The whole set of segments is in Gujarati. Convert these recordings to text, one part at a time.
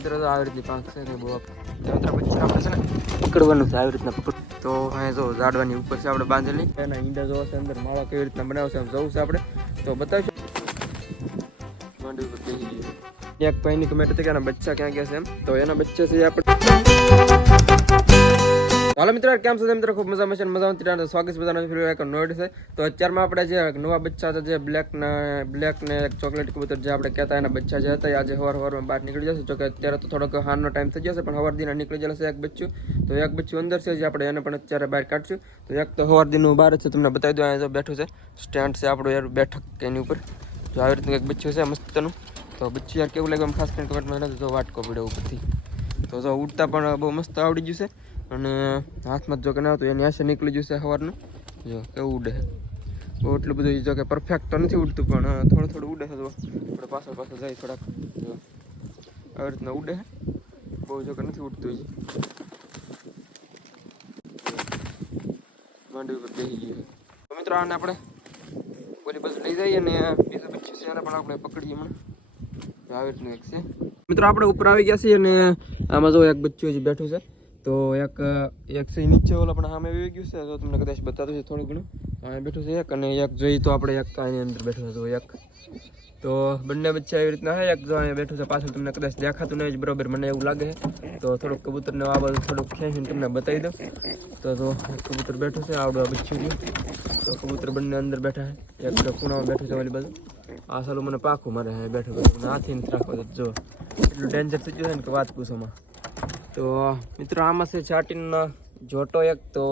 મિત્રો તો આવી રીતની પાંખ છે બહુ મિત્રો પછી આપણે છે ને પકડવાનું છે આવી રીતના પકડ તો અહીંયા જો ઝાડવાની ઉપર છે આપણે બાંધેલી એના ઈંડા જોવા છે અંદર માળો કેવી રીતના બનાવશે એમ જવું છે આપણે તો બતાવીશું માંડવી ઉપર બેસી ગયું એક ભાઈની કમેન્ટ હતી કે એના બચ્ચા ક્યાં ગયા છે એમ તો એના બચ્ચા છે આપણે હાલો મિત્રો કેમ છો મિત્રો ખૂબ મજા મજા સ્વાગત છે બધાનો ફરી એક નોટ છે તો અત્યારમાં આપણે જે નવા બચ્ચા હતા જે બ્લેક ને એક ચોકલેટ કબૂતર જે આપણે કહેતા એના બચ્ચા જે હતા આજે સવારમાં બહાર નીકળી જશે જો કે અત્યારે તો થોડોક હારનો ટાઈમ થઈ જશે પણ સવાર દિના નીકળી જશે એક બચ્ચું તો એક બચ્ચું અંદર છે જે આપણે એને પણ અત્યારે બહાર કાઢશું તો એક તો સવાર દિનનું બહાર છે તમને બતાવી દો અહીંયા બેઠું છે સ્ટેન્ડ છે આપણું યાર બેઠક એની ઉપર જો આવી રીતનું એક બચ્ચું છે મસ્તનું તો બચ્ચું યાર કેવું લાગે એમ ખાસ કરીને કમેન્ટમાં નથી તો વાટકો પડ્યો ઉપરથી તો જો ઉડતા પણ બહુ મસ્ત આવડી ગયું છે અને હાથમાં જો કે ના હતું એની આશે નીકળી જશે સવારનું જો કેવું ઉડે બહુ એટલું બધું જો કે પરફેક્ટ તો નથી ઉડતું પણ થોડું ઉડે છે જો આપણે પાછળ જાય થોડાક જો આવી રીતના ઉડે બહુ જો કે નથી ઉડતું હજી માંડવી ઉપર બેસી ગયું તો મિત્રો આને આપણે બોલી બસ લઈ જઈએ અને બીજું બચ્ચું છે એને પણ આપણે પકડીએ હમણાં આવી રીતનું એક છે મિત્રો આપણે ઉપર આવી ગયા છીએ અને આમાં જો એક બચ્ચું હજી બેઠું છે તો એક છે નીચે ઓલા પણ સામે આવી ગયું છે તો તમને કદાચ બતાતું છે થોડું ઘણું અહીંયા બેઠું છે એક અને એક જોઈએ તો આપણે એક આની અંદર બેઠું છે તો એક તો બંને બચ્ચા એવી રીતના છે એક જો અહીંયા બેઠું છે પાછળ તમને કદાચ દેખાતું નહીં જ બરોબર મને એવું લાગે તો થોડુંક કબૂતરને આ બાજુ થોડુંક ખેંચીને તમને બતાવી દઉં તો એક કબૂતર બેઠું છે આવડું આ બચ્ચું તો કબૂતર બંને અંદર બેઠા છે એક ખૂણામાં બેઠું છે ઓલી બાજુ આ સાલું મને પાખું મારે બેઠું હાથી નથી રાખો જો એટલું ડેન્જર થઈ ગયું છે ને કે વાત પૂછોમાં તો મિત્રો આમાં છે ચાટીનો જોટો એક તો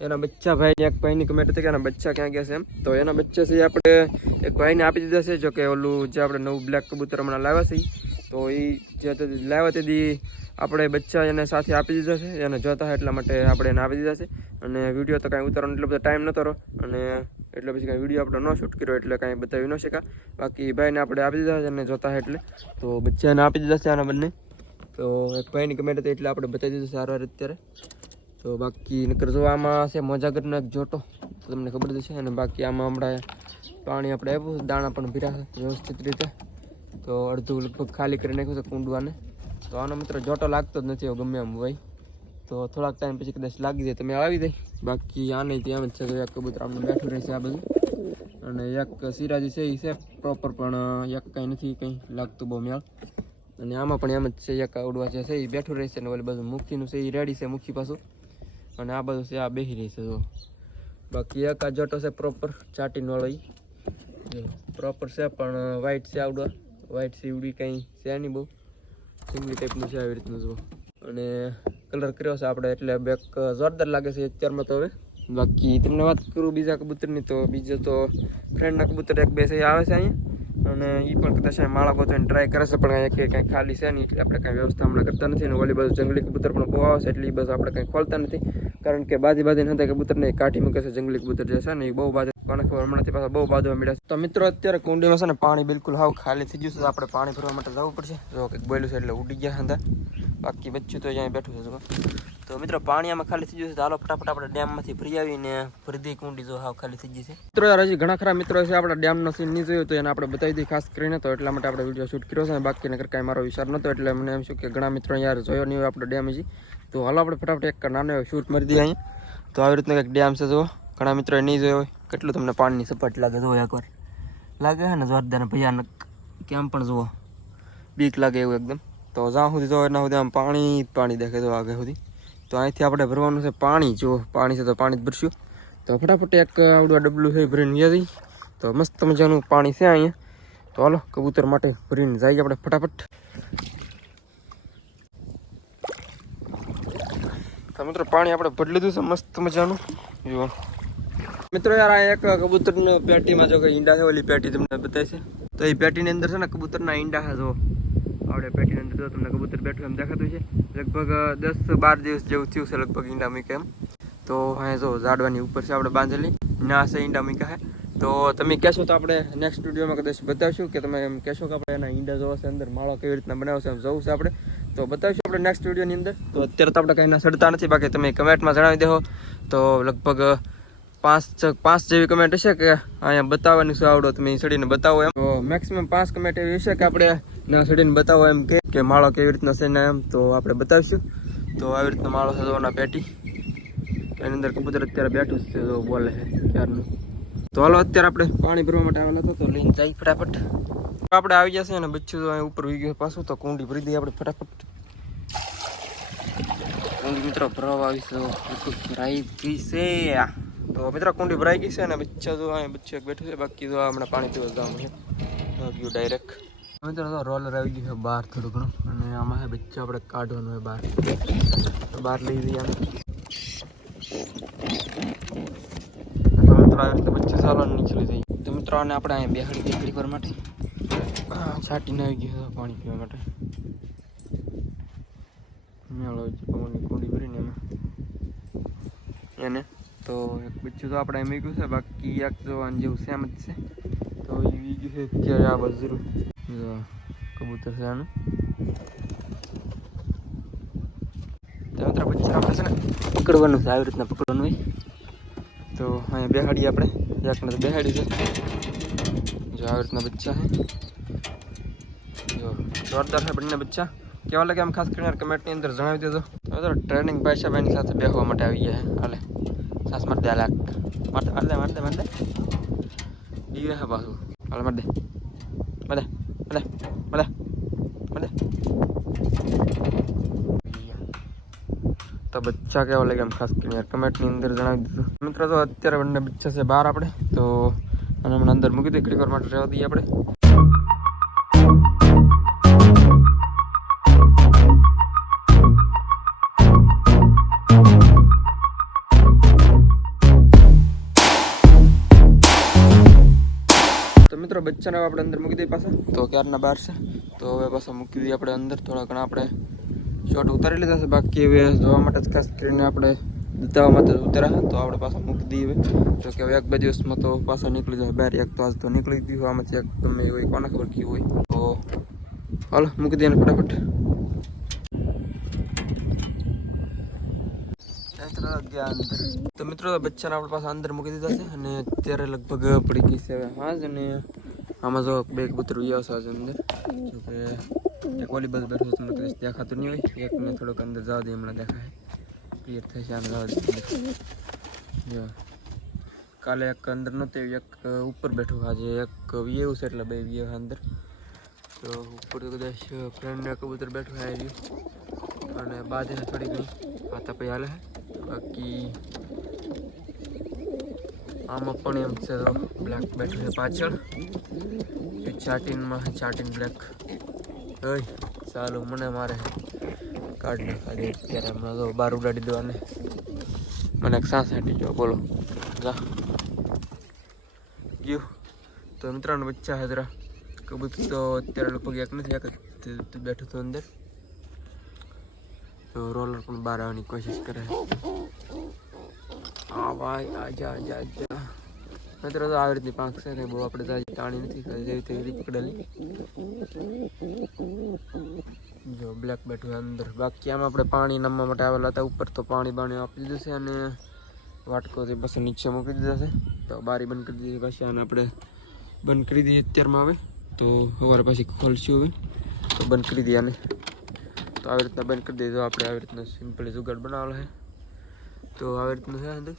એના બચ્ચા ભાઈ એક ભાઈની કમેન્ટ હતી કે એના બચ્ચા ક્યાં ગયા છે એમ તો એના બચ્ચા છે આપણે એક ભાઈને આપી દીધા છે જો કે ઓલું જે આપણે નવું બ્લેક કબૂતર હમણાં લાવ્યા છે તો એ જે લાવ્યા તેથી આપણે બચ્ચા એને સાથે આપી દીધા છે એને જોતા એટલા માટે આપણે એને આપી દીધા છે અને વિડીયો તો કાંઈ ઉતારવાનો એટલો બધો ટાઈમ નહોતો અને એટલે પછી કાંઈ વિડીયો આપણે ન શૂટ કર્યો એટલે કાંઈ બતાવી ન શકા બાકી ભાઈને આપણે આપી દીધા છે અને જોતા એટલે તો બચ્ચાને આપી દીધા છે આના બંને તો એક ભાઈની કમેન્ટ હતી એટલે આપણે બતાવી દીધું સારું અત્યારે તો બાકી નકર જો આમાં છે મોજાગરનો એક જોટો તો તમને ખબર જ છે અને બાકી આમાં હમણાં પાણી આપણે આપ્યું દાણા પણ ભીરા છે વ્યવસ્થિત રીતે તો અડધું લગભગ ખાલી કરી નાખ્યું છે કુંડવાને તો આનો મિત્ર જોટો લાગતો જ નથી ગમે એમ હોય તો થોડાક ટાઈમ પછી કદાચ લાગી જાય તમે આવી જાય બાકી આ નહીં ત્યાં જ છે તો એક કબૂતર આપણે બેઠું રહેશે આ બધું અને એક સિરાજી છે એ છે પ્રોપર પણ એક કંઈ નથી કંઈ લાગતું બહુ મેળ અને આમાં પણ એમ જ છે એક આવડવા જે છે એ બેઠું રહેશે ને ઓલી બાજુ મુખીનું છે એ રેડી છે મુખી પાછું અને આ બાજુ છે આ બેસી રહી છે જો બાકી એક આ જોટો છે પ્રોપર ચાટીનો વાળો પ્રોપર છે પણ વ્હાઈટ છે આવડવા વ્હાઈટ છે એવડી કંઈ છે નહીં બહુ સિંગલી ટાઈપનું છે આવી રીતનું જુઓ અને કલર કર્યો છે આપણે એટલે બેક જોરદાર લાગે છે અત્યારમાં તો હવે બાકી તમને વાત કરું બીજા કબૂતરની તો બીજો તો ફ્રેન્ડના કબૂતર એક બે છે આવે છે અહીંયા અને એ પણ કદાચ માળા ગોતવાની ટ્રાય કરે છે પણ અહીંયા કંઈ ખાલી છે નહીં એટલે આપણે કાંઈ વ્યવસ્થા હમણાં કરતા નથી અને ઓલી બાજુ જંગલી કબૂતર પણ બહુ આવે છે એટલે એ બસ આપણે કંઈ ખોલતા નથી કારણ કે બાજી હતા કબૂતરને કાઢી મૂકે છે જંગલી કબૂતર જે છે ને એ બહુ બાજુ કોને ખબર હમણાંથી પાછા બહુ બાજુ મળ્યા છે તો મિત્રો અત્યારે કુંડીમાં છે ને પાણી બિલકુલ હાવ ખાલી થઈ ગયું છે આપણે પાણી ભરવા માટે જવું પડશે જો કંઈક બોલ્યું છે એટલે ઉડી ગયા હતા બાકી બચ્ચું તો અહીંયા બેઠું છે તો મિત્રો પાણી આમાં ખાલી થઈ ગયું છે તો હાલો ફટાફટ આપણે ડેમમાંથી ફરી આવીને ભરી દઈ કુંડી જો હાવ ખાલી થઈ ગઈ છે મિત્રો યાર હજી ઘણા ખરા મિત્રો છે આપણા ડેમનો સીન નહીં જોયું તો એને આપણે બતાવી દઈએ ખાસ કરીને તો એટલા માટે આપણે વિડીયો શૂટ કર્યો છે બાકી નકર કાંઈ મારો વિચાર નહોતો એટલે મને એમ શું કે ઘણા મિત્રો યાર જોયો નહીં હોય આપણો ડેમ હજી તો હાલો આપણે ફટાફટ એક નાનો શૂટ મારી દઈએ અહીંયા તો આવી રીતના કંઈક ડેમ છે જો ઘણા મિત્રોએ નહીં જોયો હોય કેટલું તમને પાણીની સપાટ લાગે જુઓ એકવાર લાગે છે ને જોરદાર ભયાનક કેમ પણ જુઓ બીક લાગે એવું એકદમ તો જ્યાં સુધી જો એના સુધી આમ પાણી દેખે તો આગળ સુધી તો અહીંથી આપણે ભરવાનું છે પાણી જો પાણી છે તો પાણી જ ભરશું તો ફટાફટ એક આવડું ડબલું છે ભરીને ગયા જઈ તો મસ્ત મજાનું પાણી છે અહીંયા તો હાલો કબૂતર માટે ભરીને જઈએ આપણે ફટાફટ તો મિત્રો પાણી આપણે ભરી લીધું છે મસ્ત મજાનું જુઓ મિત્રો યાર આ એક કબૂતરની પેટીમાં જો કે ઈંડા છે ઓલી પેટી તમને બતાવે છે તો એ પેટીની અંદર છે ને કબૂતરના ઈંડા છે જો આપણે પેટીની અંદર જો તમને કબૂતર બેઠું એમ દેખાતું છે લગભગ 10-12 દિવસ જેવું થયું છે લગભગ ઈંડા મૂક્યા એમ તો અહીંયા જો ઝાડવાની ઉપર છે આપણે બાંધેલી ના છે ઈંડા મૂક્યા છે તો તમે કહેશો તો આપણે નેક્સ્ટ વિડીયોમાં કદાચ બતાવશું કે તમે એમ કહેશો કે આપણે એના ઈંડા જોવા છે અંદર માળો કેવી રીતના બનાવશે એમ જવું છે આપણે તો બતાવીશું આપણે નેક્સ્ટ વિડીયોની અંદર તો અત્યારે તો આપણે કંઈ ના સડતા નથી બાકી તમે કમેન્ટમાં જણાવી દેવો તો લગભગ 5 જેવી કમેન્ટ હશે કે અહીંયા બતાવવાની શું આવડો તમે સડીને બતાવો એમ તો મેક્સિમમ 5 કમેન્ટ એવી છે કે આપણે ના સડીને બતાવો એમ કે માળો કેવી રીતના છે ને એમ તો આપણે બતાવીશું. તો આવી રીતના માળો છે તો પેટી એની અંદર કબૂતર અત્યારે બેઠું છે તો બોલે છે ક્યારનું. તો હાલો અત્યારે આપણે પાણી ભરવા માટે આવેલા હતા તો લઈને જઈ ફટાફટ. આપણે આવી જશે અને બચ્ચું તો અહીં ઉપર વી ગયું પાછું તો કુંડી ભરી દઈએ આપણે ફટાફટ. કુંડી મિત્રો ભરવા આવી છે ભરાઈ ગઈ છે. તો મિત્રો કુંડી ભરાઈ ગઈ છે અને બચ્ચા તો અહીં બચ્ચું એક બેઠું છે બાકી તો હમણાં પાણી પીવા જવાનું છે ગયું ડાયરેક્ટ. મિત્રો તો રોલર આવી ગયું છે બહાર થોડું ઘણું અને આમાં છે બચ્ચા આપણે કાઢવાનું હોય બહાર તો બહાર લઈ જઈએ આને. બચ્ચા સારવાનું નીચે જઈએ તો મિત્રો આને આપણે અહીંયા બેહાડી દઈએ ઘડીક વાર માટે. છાંટીને આવી ગયું પાણી પીવા માટે. મેળો પવનની કુંડી ભરીને એમાં એને તો એક બચ્ચું તો આપણે મૂક્યું છે બાકી એક તો આને જેવું સેમ જ છે તો એ વીગ્યું છે અત્યારે આ બાજુ કબૂતર છે આનું. તો મિત્રો બચ્ચા આપણે છે ને પકડવાનું છે આવી રીતના પકડવાનું હોય તો અહીંયા બેહાડીએ આપણે એકને તો બેહાડી છે જો આવી રીતના બચ્ચા છે જો જોરદાર છે બંને બચ્ચા. કેવા લાગે આમ ખાસ કરીને કમેન્ટની અંદર જણાવી દેજો. તો ટ્રેનિંગ ભાઈસાભાઈની સાથે બેસવા માટે આવી ગયા છે હાલે સાસ માર દે લાખ મારદે બીવે છે પાછું હાલે માર દે તો બચ્ચા કેવા લાગે આમ ખાસ કરીને કમેન્ટની અંદર જણાવી દીધું. મિત્રો તો અત્યારે બંને બચ્ચા છે બહાર આપણે તો અને હમણાં અંદર મૂકી દઈએ ઘડીક વાર માટે રહેવા દઈએ આપણે. તો મિત્રો બચ્ચાને આપણે અંદર મૂકી દઈએ પાછા તો ક્યારના બહાર છે તો હવે પાછા મૂકી દઈએ આપણે અંદર. થોડા ઘણા આપણે શોટ ઉતારી લીધા છે બાકી હવે જોવા માટે જ ખાસ કરીને આપણે બતાવવા માટે ઉતાર્યા તો આપણે પાછા મૂકી દઈએ. જો કે હવે 1-2 દિવસમાં તો પાછા નીકળી જાય બહાર. એક તો આજ તો નીકળી ગયું આમાંથી એક તમે હોય કોને ખબર કયું હોય તો હાલો મૂકી દઈએ ફટાફટ. તો મિત્રો બચ્ચાને આપણે પાછા અંદર મૂકી દીધા છે અને અત્યારે લગભગ પડી ગઈ છે હવે હાજ. અને આમાં જો 2 કબૂતર આવશે આજે અંદર જોકે એક ઓલી બાજુ બેઠું તમને કદાચ દેખાતું નહીં હોય એકને થોડોક અંદર જવા દે હમણાં દેખાય ક્લિયર થશે આને જવા દે. જો કાલે એક અંદર નહોતું એક ઉપર બેઠું આજે એક એવું છે એટલે 2 વ્યવ અંદર તો ઉપર તો કદાચ ફ્રેન્ડને કબૂતર બેઠું આવી ગયું અને બાજે થોડી ઘણી વાતા પછી હાલે. બાકી આમાં પણ એમ છે તો બ્લેક બેઠું છે પાછળ એ ચાટીન બ્લેક ઓય ચાલો મને મારે કાઢ નાખા દે અત્યારે હમણાં તો બહાર ઉડાડી દેવાને મને એક સાસ હાટી ગયો બોલો જા ગયું. તો મિત્રોના બચ્ચા છે જરા કબૂતર તો અત્યારે લગભગ એક નથી એક જ બેઠું હતું અંદર તો રોલર પણ બહાર આવવાની કોશિશ કરે. હા ભાઈ આજા મિત્રો તો આવી રીતની પાંખ છે ને બહુ આપણે તાણી નથી જેવી તેવી રીતે પકડેલી. જો બ્લેક બેઠું અંદર. બાકી આમાં આપણે પાણી નામવા માટે આવેલા હતા ઉપર તો પાણી આપી દીધું છે અને વાટકોથી પછી નીચે મૂકી દીધા છે તો બારી બંધ કરી દીધી પાછી આને આપણે બંધ કરી દઈએ અત્યારમાં આવે તો સવારે પાછી ખોલશું હવે તો બંધ કરી દઈએ આને. તો આવી રીતના બંધ કરી દઈએ તો આપણે આવી રીતના સિમ્પલી જુગાડ બનાવેલો છે તો આવી રીતનું છે અંદર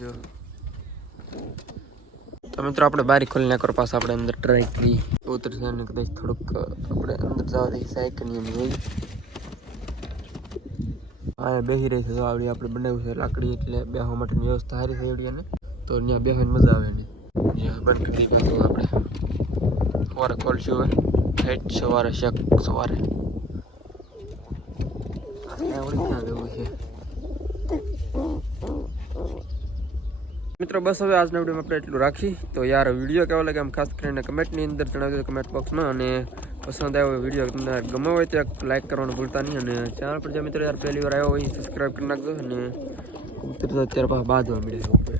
જો. તો મિત્રો આપણે બારી ખોલી નાખો પાછા આપણે અંદર ટ્રાય કરી ઉતરશે અને કદાચ થોડુંક આપણે અંદર જવા દઈએ સાયકલની એમ હોય હા બેસી રહી છે તો આવડી આપણે બનાવ્યું છે લાકડી એટલે બેસવા માટેની વ્યવસ્થા સારી થઈ એવડી અને તો ત્યાં બેસવાની મજા આવે ને જ્યાં બંધ કરી દીધું તો આપણે સવારે ખોલશું હવે હેઠ સવારે જવું છે. મિત્રો બસ હવે આજના વિડીયોમાં આપણે એટલું રાખી તો યાર વિડીયો કેવો લાગે આમ ખાસ કરીને કમેન્ટની અંદર જણાવી દો કમેન્ટ બોક્સમાં. અને પસંદ આવ્યો વિડીયો તમને ગમે હોય તો એક લાઈક કરવાનું ભૂલતા નહીં અને ચેનલ પર જે મિત્રો યાર પહેલી વાર આવ્યો હોય સબસ્ક્રાઈબ કરી નાખજો. અને કબૂતર તો અત્યારે પાછા બાંધવા મળે છે ઉપર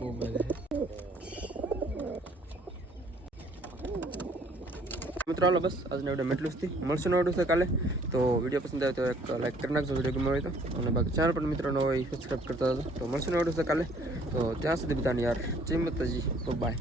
બહુ બાંધે. મિત્રો હાલો બસ આજના વિડીયો એટલું જ થી મળશે નો વિડીયો છે કાલે તો વિડીયો પસંદ આવે તો એક લાઈક કરી નાખજો વિડીયો ગમે હોય તો અને બાકી ચેનલ પર મિત્રો ન હોય સબસ્ક્રાઈબ કરતા હતો તો મળશે નો વિડીયો છે કાલે તો ત્યાં સુધી બધાને યાર જય માતાજી બાય.